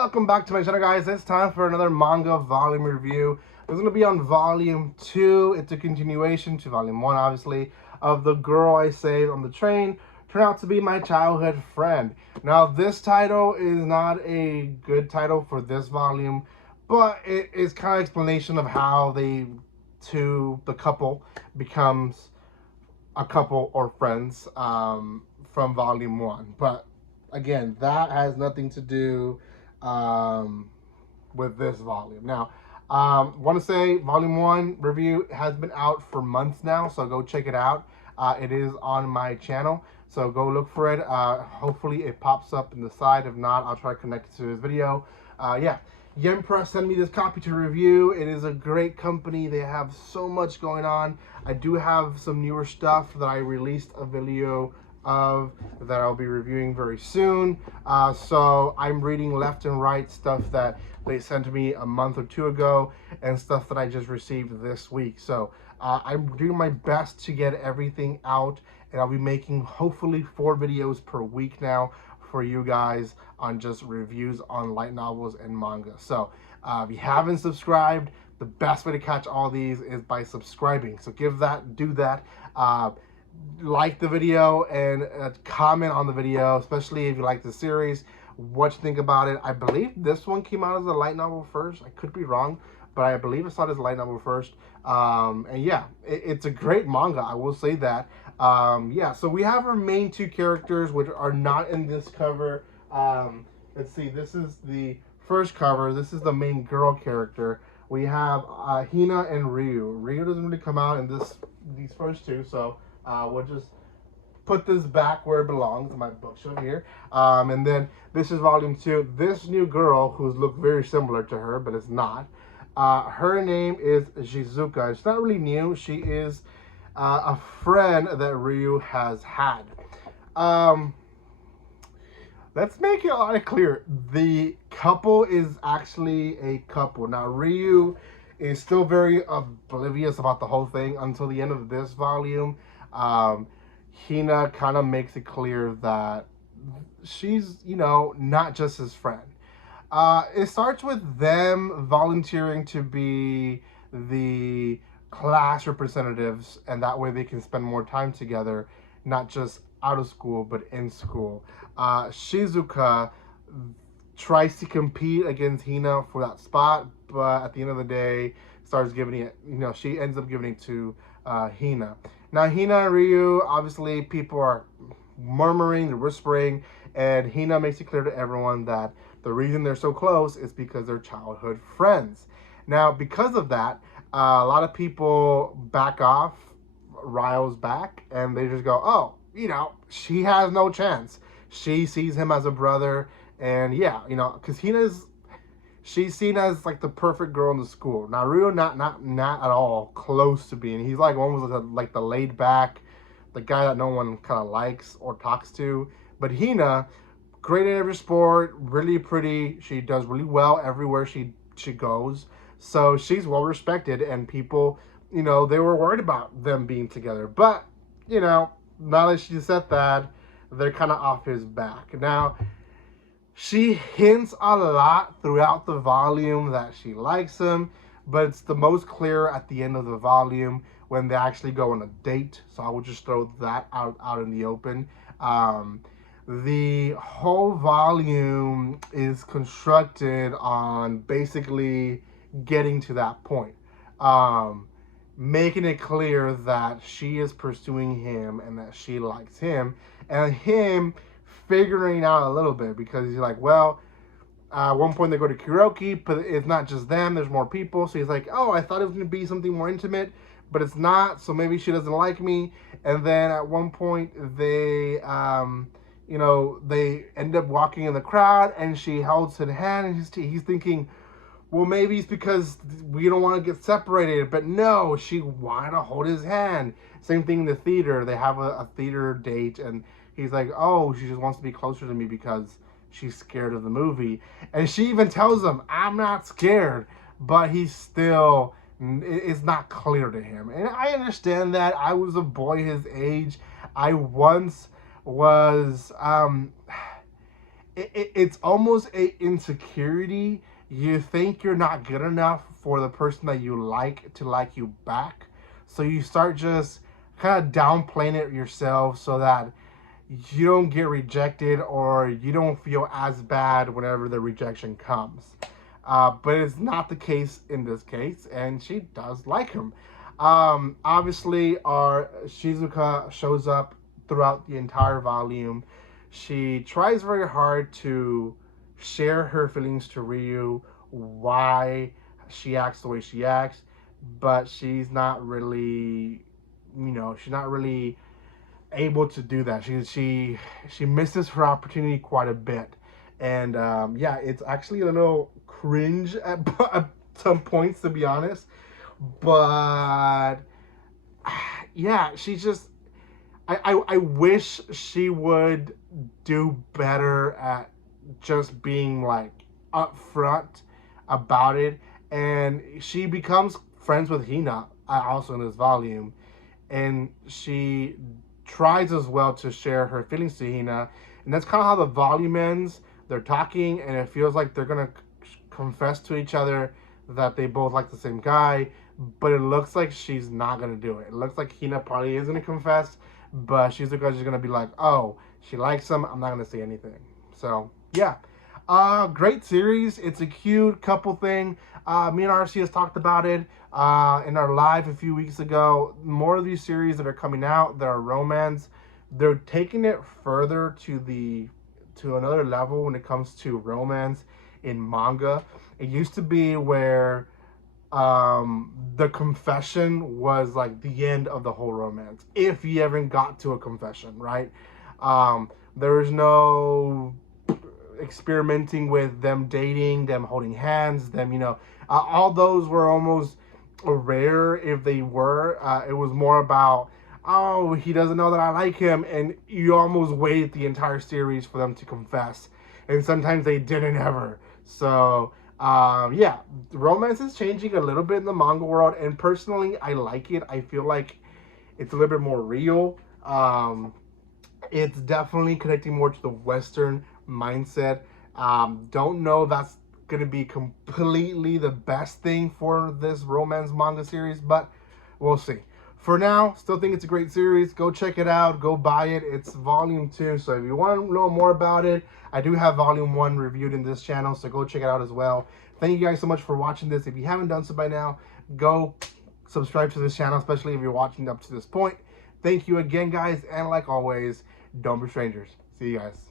Welcome back to my channel, guys. It's time for another manga volume review. It's going to be on volume 2. It's a continuation to volume 1, obviously, of The Girl I Saved on the Train. Turned out to be my childhood friend. Now, this title is not a good title for this volume, but it is kind of explanation of how the couple becomes a couple or friends from volume 1. But again, that has nothing to do with this volume. Now, want to say volume 1 review has been out for months now, so go check it out. It is on my channel, so go look for it. Hopefully it pops up in the side. If not, I'll try to connect it to this video. Yeah, Yen Press sent me this copy to review. It is a great company. They have so much going on. I do have some newer stuff that I released a video of that I'll be reviewing very soon. So I'm reading left and right stuff that they sent me a month or two ago and stuff that I just received this week. So I'm doing my best to get everything out, and I'll be making hopefully 4 videos per week now for you guys on just reviews on light novels and manga. So if you haven't subscribed, the best way to catch all these is by subscribing. So do that. Like the video and comment on the video, especially if you like the series, what you think about it. I believe this one came out as a light novel first. I could be wrong, but I believe I saw it as a light novel first. And yeah, it's a great manga, I will say that. Yeah, so we have our main 2 characters, which are not in this cover. Let's see, this is the first cover. This is the main girl character. We have Hina and Ryu. Ryu doesn't really come out in these first 2, so we'll just put this back where it belongs in my bookshelf here. And then this is volume 2. This new girl, who's looked very similar to her, but it's not. Her name is Shizuka. It's not really new. She is a friend that Ryu has had. Let's make it a lot clear. The couple is actually a couple. Now, Ryu is still very oblivious about the whole thing until the end of this volume. Hina kind of makes it clear that she's, not just his friend. It starts with them volunteering to be the class representatives, and that way they can spend more time together, not just out of school, but in school. Shizuka tries to compete against Hina for that spot, but at the end of the day, starts giving it, she ends up giving it to Hina. Now, Hina and Ryu, obviously, people are murmuring, they're whispering, and Hina makes it clear to everyone that the reason they're so close is because they're childhood friends. Now, because of that, a lot of people back off, Ryu's back, and they just go, oh, she has no chance. She sees him as a brother, and yeah, because she's seen as like the perfect girl in the school. Now, Ryu not at all close to being. He's like like the laid back, the guy that no one kind of likes or talks to. But Hina, great at every sport, really pretty. She does really well everywhere she goes. So she's well respected, and people, they were worried about them being together. But now that she said that, they're kind of off his back. Now, she hints a lot throughout the volume that she likes him, but it's the most clear at the end of the volume when they actually go on a date. So I will just throw that out in the open. The whole volume is constructed on basically getting to that point. Making it clear that she is pursuing him and that she likes him, and him figuring out a little bit, because he's like, well, at one point they go to karaoke, but it's not just them, there's more people. So he's like, oh, I thought it was going to be something more intimate, but it's not, so maybe she doesn't like me. And then at one point they they end up walking in the crowd, and she holds his hand, and he's thinking, well, maybe it's because we don't want to get separated. But no, she wanted to hold his hand. Same thing in the theater. They have a theater date, and he's like, oh, she just wants to be closer to me because she's scared of the movie. And she even tells him, I'm not scared. But he's still, it's not clear to him. And I understand that. I was a boy his age. I once was, it's almost a insecurity. You think you're not good enough for the person that you like to like you back, so you start just kind of downplaying it yourself so that you don't get rejected or you don't feel as bad whenever the rejection comes. But it's not the case in this case, and she does like him. Obviously, our Shizuka shows up throughout the entire volume. She tries very hard to share her feelings to Ryu, why she acts the way she acts, but she's not really, she's not really able to do that. She misses her opportunity quite a bit, and yeah, it's actually a little cringe at some points, to be honest. But yeah, she's just. I wish she would do better at just being like upfront about it, and she becomes friends with Hina also in this volume, and she tries as well to share her feelings to Hina, and that's kind of how the volume ends. They're talking, and it feels like they're gonna confess to each other that they both like the same guy, but it looks like she's not gonna do it. It looks like Hina probably is gonna confess, but she's just gonna be like, oh, she likes him, I'm not gonna say anything. So yeah, great series. It's a cute couple thing. Me and RC has talked about it in our live a few weeks ago. More of these series that are coming out that are romance, they're taking it further to another level when it comes to romance in manga. It used to be where the confession was like the end of the whole romance, if you ever got to a confession, right? There was no experimenting with them dating, them holding hands, them, all those were almost rare if they were. It was more about, oh, he doesn't know that I like him, and you almost waited the entire series for them to confess, and sometimes they didn't ever. So yeah, romance is changing a little bit in the manga world, and personally, I like it. I feel like it's a little bit more real. It's definitely connecting more to the Western mindset. Don't know if that's going to be completely the best thing for this romance manga series, but we'll see. For now, still think it's a great series. Go check it out. Go buy it. It's volume 2, so if you want to know more about it, I do have volume 1 reviewed in this channel, so go check it out as well. Thank you guys so much for watching this. If you haven't done so by now, go subscribe to this channel, especially if you're watching up to this point. Thank you again, guys, and like always, don't be strangers. See you guys.